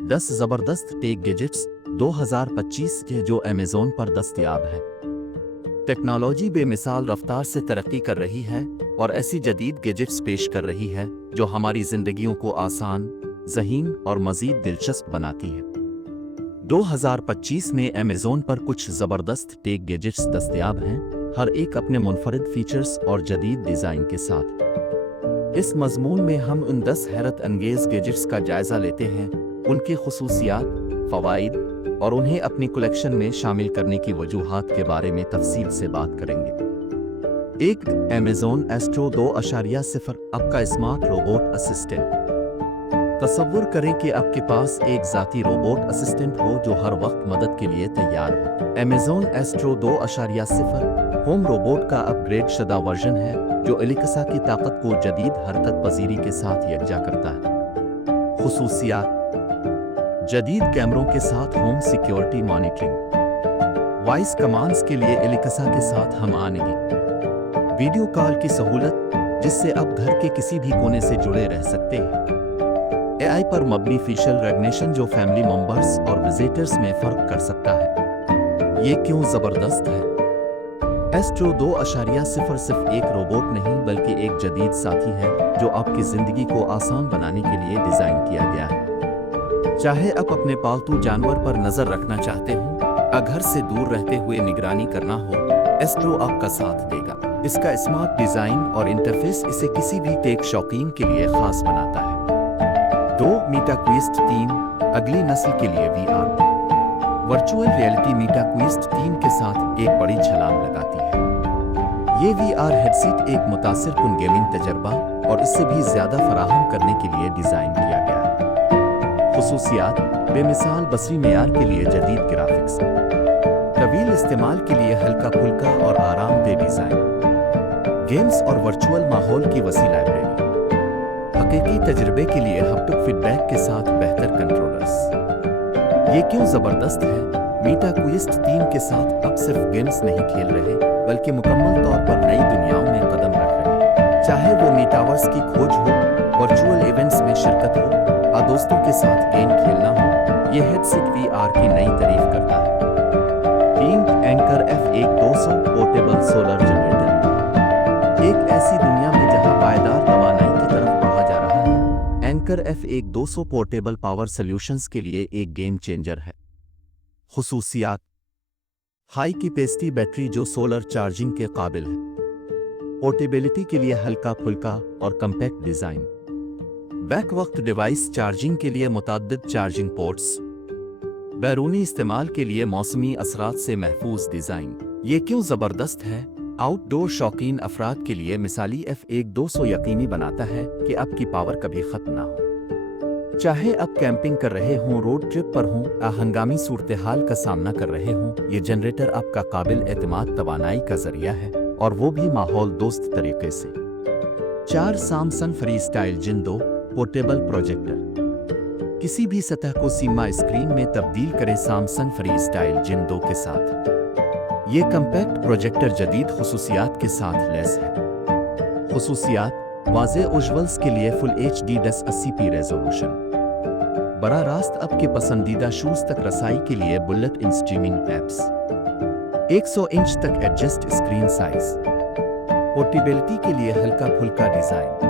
10 ज़बरदस्त take gadgets 2025 के जो अमेज़न पर दस्तयाब है। टेक्नोलॉजी बेमिसाल रफ्तार से तरक्की कर रही है और ऐसी जदीद गैजेट्स पेश कर रही है जो हमारी ज़िंदगियों को आसान, ज़हीन और मज़ीद दिलचस्प बनाती है। 2025 में अमेज़न पर कुछ ज़बरदस्त टेक गैजेट्स दस्तयाब हैं, हर एक अपने मुनफरिद फीचर्स और जदीद डिज़ाइन के साथ। इस मज़मून में हम उन 10 हैरत अंगेज़ गैजेट्स का जायज़ा लेते हैं, उनकी खुसूसियात, फ़वाइद और उन्हें अपनी कलेक्शन में शामिल करने की वजूहात के बारे में तफसील से बात करेंगे। एक अमेज़न एस्ट्रो 2.0 आपका स्मार्ट रोबोट असिस्टेंट। तसव्वुर करें कि आपके पास एक ज़ाती रोबोट असिस्टेंट हो जो हर वक्त मदद के लिए तैयार हो। अमेज़न एस्ट्रो 2.0 होम रोबोट का अपग्रेड शुदा वर्जन है जो एलेक्सा की ताकत को जदीद हरकत पजीरी के साथ यकजा करता है। खुसूसियात: जदीद कैमरों के साथ home security monitoring, voice commands के लिए एलेक्सा के साथ हम आनेगी, वीडियो कॉल की सहूलत जिससे आप घर के किसी भी कोने से जुड़े रह सकते हैं, AI पर मबनी फेशियल रिकग्निशन जो फैमिली मेंबर्स और विजिटर्स में फ़र्क कर सकता है। ये क्यों ज़बरदस्त है? एस्ट्रो 2.0 सिर्फ एक रोबोट नहीं बल्कि एक जदीद साथी है जो आपकी ज़िंदगी को आसान बनाने के लिए डिज़ाइन किया गया है। चाहे आप अपने पालतू जानवर पर नज़र रखना चाहते हो या घर से दूर रहते हुए निगरानी करना हो, एस्ट्रो आपका साथ देगा। इसका स्मार्ट डिज़ाइन और इंटरफेस इसे किसी भी टेक शौकीन के लिए ख़ास बनाता है। 2 मीटा क्वेस्ट 3 अगली नस्ल के लिए VR वर्चुअल रियलिटी मीटा क्वेस्ट 3 के साथ एक बड़ी छलांग लगाती है। ये VR हेडसेट एक मुतासिर कुन गेमिंग तजर्बा और इससे भी ज़्यादा फराहम करने के लिए डिज़ाइन किया गया है। खुसूसियात: बेमिसाल बसरी मेयार के लिए जदीद ग्राफिक्स, तवील इस्तेमाल के लिए हल्का फुल्का और आरामदेह डिज़ाइन, गेम्स और वर्चुअल माहौल की वसी लाइब्रेरी, हकीकी तजर्बे के लिए हैप्टिक फीडबैक के साथ बेहतर कंट्रोलर्स। ये क्यों ज़बरदस्त है? मीटा क्वेस्ट 3 के साथ आप सिर्फ गेम्स नहीं खेल रहे बल्कि मुकम्मल तौर पर नई दुनियाओं में कदम रख रहे हैं। चाहे वो मेटावर्स की खोज हो, वर्चुअल इवेंट्स में शिरकत हो या दोस्तों के साथ गेम खेलना हो, ये हेडसेट VR की नई तारीफ करता है। 3 anchor F1200 portable solar generator. एक ऐसी दुनिया में जहां पायदार तवानाई की तरफ बढ़ा जा रहा है, anchor F1200 portable power solutions के लिए एक गेम चेंजर है। खुसूसियात: हाई कैपेसिटी बैटरी जो सोलर चार्जिंग के काबिल है, पोर्टेबिलिटी के लिए हल्का फुल्का और कम्पैक्ट डिज़ाइन, बैक वक्त डिवाइस चार्जिंग के लिए मुतअद्दिद चार्जिंग पोर्ट्स, बैरूनी इस्तेमाल के लिए मौसमी असरात से महफूज डिज़ाइन। ये क्यों ज़बरदस्त है? आउटडोर शौकीन अफराद के लिए मिसाली F1200 यकीनी बनाता है कि आपकी पावर कभी ख़त्म ना हो। चाहे आप कैंपिंग कर रहे हों, रोड ट्रिप पर हों या हंगामी सूरत हाल का सामना कर रहे हों, ये जनरेटर आपका काबिल एतमाद तवानाई का ज़रिया है और वो भी माहौल दोस्त तरीके से। 4 सैमसंग फ्रीस्टाइल जिन 2 पोर्टेबल प्रोजेक्टर, किसी भी सतह को सीमा स्क्रीन में तब्दील करे। सैमसंग फ्रीस्टाइल जिन 2 के साथ ये कम्पैक्ट प्रोजेक्टर जदीद खुसूसियात के साथ लैस है। खुसूसियात: वाज़े विजुअल्स के लिए फुल HD 1080p रेजोल्यूशन, बराह रास्त आपके पसंदीदा शूज़ तक रसाई के लिए bullet in streaming apps, 100 inch तक एडजस्ट स्क्रीन साइज, पोर्टेबिलिटी के लिए हल्का फुल्का डिज़ाइन।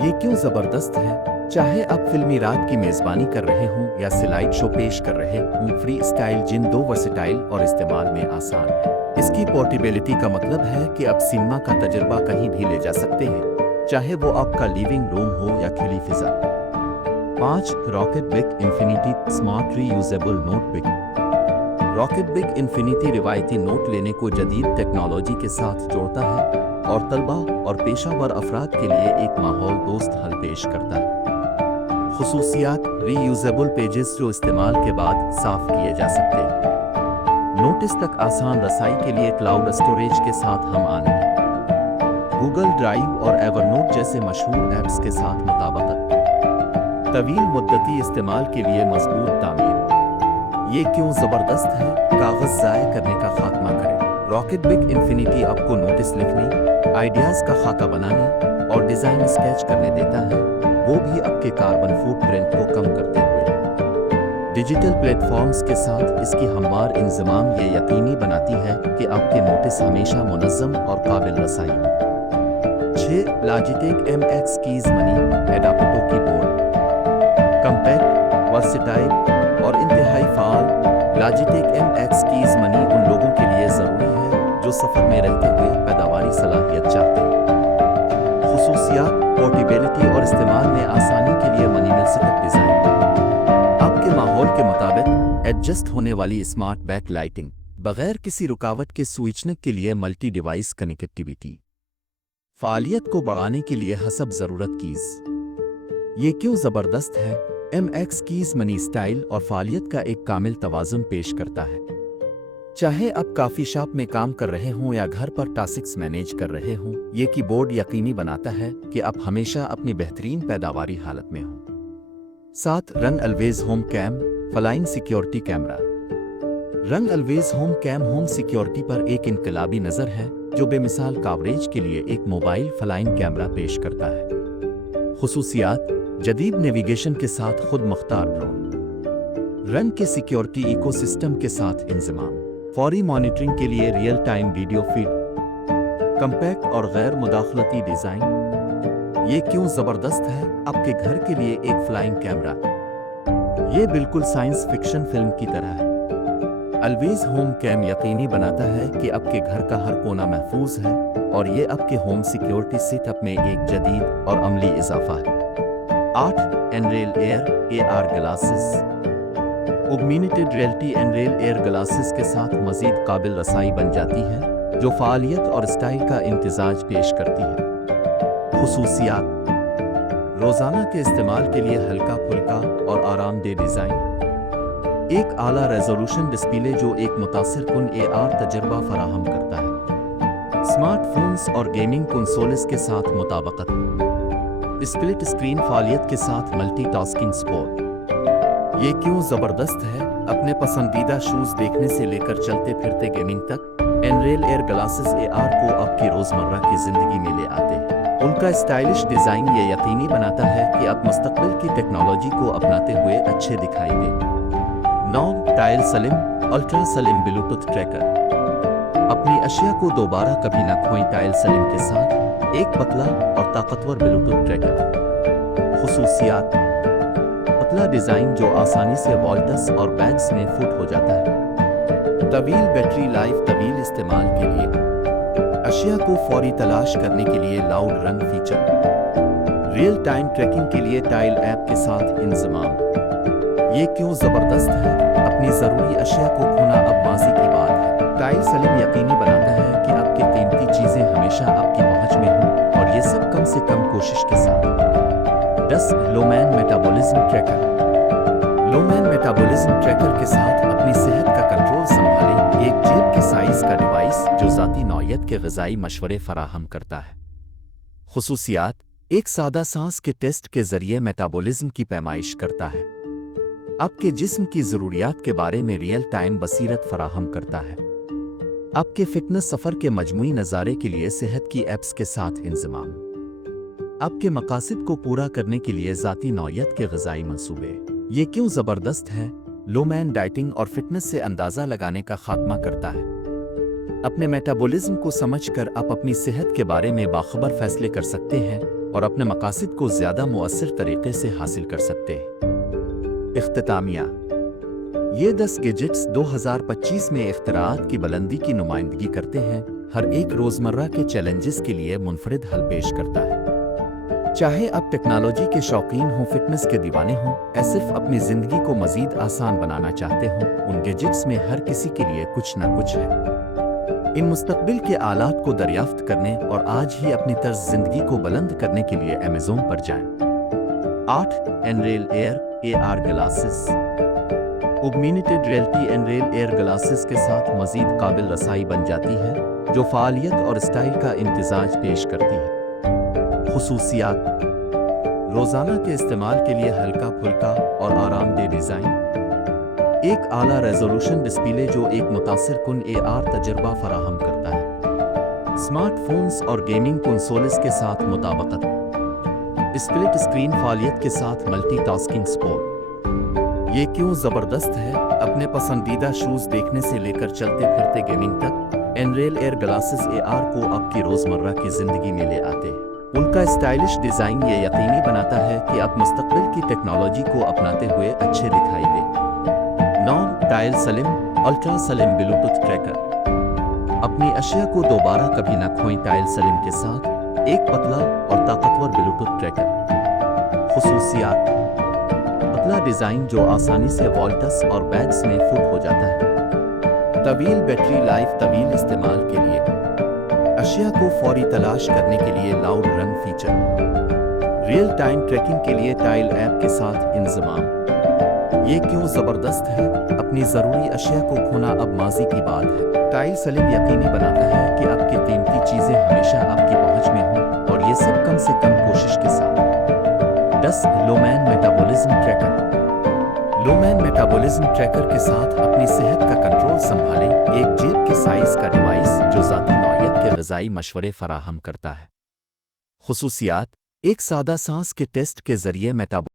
ये क्यों ज़बरदस्त है? चाहे आप फिल्मी रात की मेज़बानी कर रहे हों या स्लाइड शो पेश कर रहे हों, फ्री स्टाइल जिन 2 वर्सेटाइल और इस्तेमाल में आसान है। इसकी पोर्टेबिलिटी का मतलब है कि आप सिनेमा का तजुर्बा कहीं भी ले जा सकते हैं, चाहे वो आपका लिविंग रूम हो या खुली फिजा। 5 rocket big infinity smart reusable notebook. Rocket big infinity रिवायती नोट लेने को जदीद टेक्नोलॉजी के साथ जोड़ता है और तलबा और पेशावर अफराद के लिए एक माहौल दोस्त हल पेश करता है। खुसूसियात: रीयूजेबल पेजेस जो इस्तेमाल के बाद साफ किए जा सकते हैं, नोटिस तक आसान रसाई के लिए क्लाउड स्टोरेज के साथ हम आनेंगे, गूगल ड्राइव और एवरनोट जैसे मशहूर ऐप्स के साथ मुताबिकत, तवील मुद्दती इस्तेमाल के लिए मजबूत तामीर। ये क्यों ज़बरदस्त है? कागज़ ज़ाय करने का खात्मा करें। रॉकेट बिग इन्फिनिटी आपको नोटिस लिखने, आइडियाज़ का खाका बनाने और डिज़ाइन स्केच करने देता है, वो भी आपके कार्बन फुटप्रिंट को कम करते हुए। डिजिटल प्लेटफॉर्म्स के साथ इसकी हमवार इंज़माम ये यकीनी बनाती है कि आपके नोटिस हमेशा मुनज़्ज़म और काबिल रसाई हों। 6. Logitech MX कीज़ मनी एडाप्टो कीबोर्ड कम्पैक्ट, वर्सेटाइल और इंतहाई फ़ाल। Logitech MX कीज़ मनी उन लोगों के लिए ज़रूरी है जो सफ़र में रहते हुए पैदावारी सलाहियत चाहते हैं। खुसूसियात, पोर्टेबिलिटी और इस्तेमाल में आसानी के लिए मनी मिल सकत डिज़ाइन, आपके माहौल के मुताबिक एडजस्ट होने वाली स्मार्ट बैक लाइटिंग, बगैर किसी रुकावट के स्विचने के लिए मल्टी डिवाइस कनेक्टिविटी, फ़ालियत को बढ़ाने के लिए हसब ज़रूरत कीज़। ये क्यों ज़बरदस्त है? MX कीज़ मनी स्टाइल और फ़ालियत का एक कामिल तवाज़ुन पेश करता है। चाहे आप काफ़ी शॉप में काम कर रहे हों या घर पर टास्क्स मैनेज कर रहे हों, ये कीबोर्ड यकीनी बनाता है कि आप हमेशा अपनी बेहतरीन पैदावारी हालत में हों। 7. Ring Always Home Cam flying security camera. Ring Always Home Cam home security पर एक इनकलाबी नज़र है जो बेमिसाल कवरेज के लिए एक मोबाइल फ्लाइंग कैमरा पेश करता है। खुसूसियात, जदीद नेविगेशन के साथ खुद मुख्तार ड्रोन, रन के सिक्योरिटी इकोसिस्टम के साथ इंज़माम, फौरी मॉनिटरिंग के लिए real time video feed, compact और गैर मुदाखलती डिज़ाइन। ये क्यों ज़बरदस्त है? आपके घर के लिए एक फ्लाइंग कैमरा, ये बिल्कुल साइंस फिक्शन फिल्म की तरह है। अलवेज होम कैम यकीनी बनाता है कि आपके घर का हर कोना महफूज है और ये आपके होम सिक्योरिटी सेटअप में एक जदीद और अमली इजाफा है। 8. Nreal Air AR glasses augmented reality Nreal Air glasses के साथ मज़ीद काबिल रसाई बन जाती है जो फ़ालियत और स्टाइल का इम्तिजाज पेश करती है। खुसूसियात, रोज़ाना के इस्तेमाल के लिए हल्का फुल्का और आरामदेह डिज़ाइन, एक आला रेजोल्यूशन डिस्प्ले जो एक मुतासिर कुन AR तजर्बा फराहम करता है। स्मार्टफोन्स और गेमिंग कंसोल्स के साथ मुताबिकत, स्प्लिट स्क्रीन फ़ालियत के साथ मल्टीटास्किंग सपोर्ट। ये क्यों ज़बरदस्त है? अपने पसंदीदा शूज़ देखने से लेकर चलते फिरते गेमिंग तक, एनरेल एयर ग्लासेस AR को आपकी रोज़मर्रा की ज़िंदगी में ले आते हैं। उनका स्टाइलिश डिज़ाइन ये यकीनी बनाता है कि आप मुस्तक़बिल की टेक्नोलॉजी को अपनाते हुए अच्छे दिखाई दें। 9. Tile slim ultra slim Bluetooth tracker. अपनी अशिया को दोबारा कभी न खोएं टाइल स्लिम के साथ एक पतला और ताकतवर ब्लूटूथ ट्रैकर। खुसूसियात, पतला डिज़ाइन जो आसानी से वॉल्टस और बैग्स में फिट हो जाता है। तवील बैटरी लाइफ तवील इस्तेमाल के लिए, अशिया को फौरी तलाश करने के लिए लाउड रंग फीचर, रियल टाइम ट्रैकिंग के लिए टाइल ऐप के साथ इंज़माम। ये क्यों ज़बरदस्त है? अपनी ज़रूरी अशिया को खोना अब माजी की बात है। टाइल स्लिम यकीनी बनाता है कि आपकी कीमती चीज़ें हमेशा आपकी पहुंच में हों और ये सब कम से कम कोशिश के साथ। 10. Loman metabolism tracker. Loman metabolism tracker के साथ अपनी सेहत का कंट्रोल संभालें, एक जेब के साइज़ का डिवाइस जो ज़ाती नौइयत के ग़िज़ाई मशवरे फराहम करता है। खुसूसियात, एक सादा सांस के टेस्ट के ज़रिए मेटाबॉलिज्म की पैमाइश करता है, आपके जिस्म की ज़रूरियात के बारे में रियल टाइम बसीरत फराहम करता है, आपके फिटनेस सफ़र के मजमूई नज़ारे के लिए सेहत की ऐप्स के साथ इंज़माम, आपके मकासद को पूरा करने के लिए ज़ाती नौइयत के ग़िज़ाई मंसूबे। ये क्यों ज़बरदस्त है? लोमैन डाइटिंग और फिटनेस से अंदाज़ा लगाने का खात्मा करता है। अपने मेटाबॉलिज्म को समझकर आप अपनी सेहत के बारे में बाखबर फैसले कर सकते हैं और अपने मकासद को ज़्यादा मुअस्सर तरीके से हासिल कर सकते हैं। इख्तितामिया, ये 10 गैजेट्स 2025 में इख्तिराआत की बुलंदी की नुमाइंदगी करते हैं, हर एक रोज़मर्रा के चैलेंजेस के लिए मुनफरिद हल पेश करता है। चाहे आप टेक्नोलॉजी के शौकीन हों, फिटनेस के दीवाने हों, या सिर्फ अपनी ज़िंदगी को मज़ीद आसान बनाना चाहते हों, उन गैजेट्स में हर किसी के लिए कुछ ना कुछ है। इन मुस्तक़बिल के आलात को दरियाफ्त करने और आज ही अपनी तर्ज ज़िंदगी को बुलंद करने के लिए अमेज़ॉन पर जाएं। 8. Nreal Air AR glasses augmented reality Nreal Air glasses के साथ मज़ीद काबिल रसाई बन जाती है जो फ़ालियत और स्टाइल का इम्तिजाज पेश करती है। खुसूसियात, रोज़ाना के इस्तेमाल के लिए हल्का फुल्का और आरामदेह डिज़ाइन, एक आला रेजोल्यूशन डिस्प्ले जो एक मुतासिर कुन AR तजर्बा फराहम करता है। स्मार्टफोन्स और गेमिंग कंसोल्स के साथ मुताबिकत, स्प्लिट स्क्रीन फ़ालियत के साथ मल्टीटास्किंग सपोर्ट। یہ کیوں زبردست ہے؟ اپنے پسندیدہ شوز دیکھنے سے لے کر چلتے پھرتے گیمنگ تک، Nreal Air glasses AR کو آپ کی روزمرہ کی زندگی میں لے آتے ہیں۔ ان کا اسٹائلش ڈیزائن یہ یقینی بناتا ہے کہ آپ مستقبل کی ٹیکنالوجی کو اپناتے ہوئے اچھے دکھائی دیں۔ 9 ٹائل سلم الٹرا سلم بلوٹوتھ ٹریکر۔ اپنی اشیاء کو دوبارہ کبھی نہ کھوئیں ٹائل سلم کے ساتھ ایک پتلا اور طاقتور بلوٹوتھ ٹریکر۔ خصوصیات: پتلا ڈیزائن جو آسانی سے والٹس اور بیگز میں فٹ ہو جاتا ہے۔ طویل بیٹری لائف، طویل استعمال کے لیے، اشیاء کو فوری تلاش کرنے کے لیے لاؤڈ رنگ فیچر، ریئل ٹائم ٹریکنگ کے لیے ٹائل ایپ کے ساتھ انضمام۔ یہ کیوں زبردست ہے؟ اپنی ضروری اشیاء کو کھونا اب ماضی کی بات ہے۔ ٹائل سلم یقینی بناتا ہے کہ آپ کی قیمتی چیزیں ہمیشہ آپ کی پہنچ میں ہوں، اور یہ سب کم سے کم کوشش کے ساتھ۔ 10 لومین میٹابولزم ٹریکر۔ لومین میٹابولزم ٹریکر کے ساتھ اپنی صحت کا کنٹرول سنبھالیں، ایک جیب کے سائز کا ڈیوائس جو ذاتی نوعیت کے غذائی مشورے فراہم کرتا ہے۔ خصوصیات: ایک سادہ سانس کے ٹیسٹ کے ذریعے میٹابولزم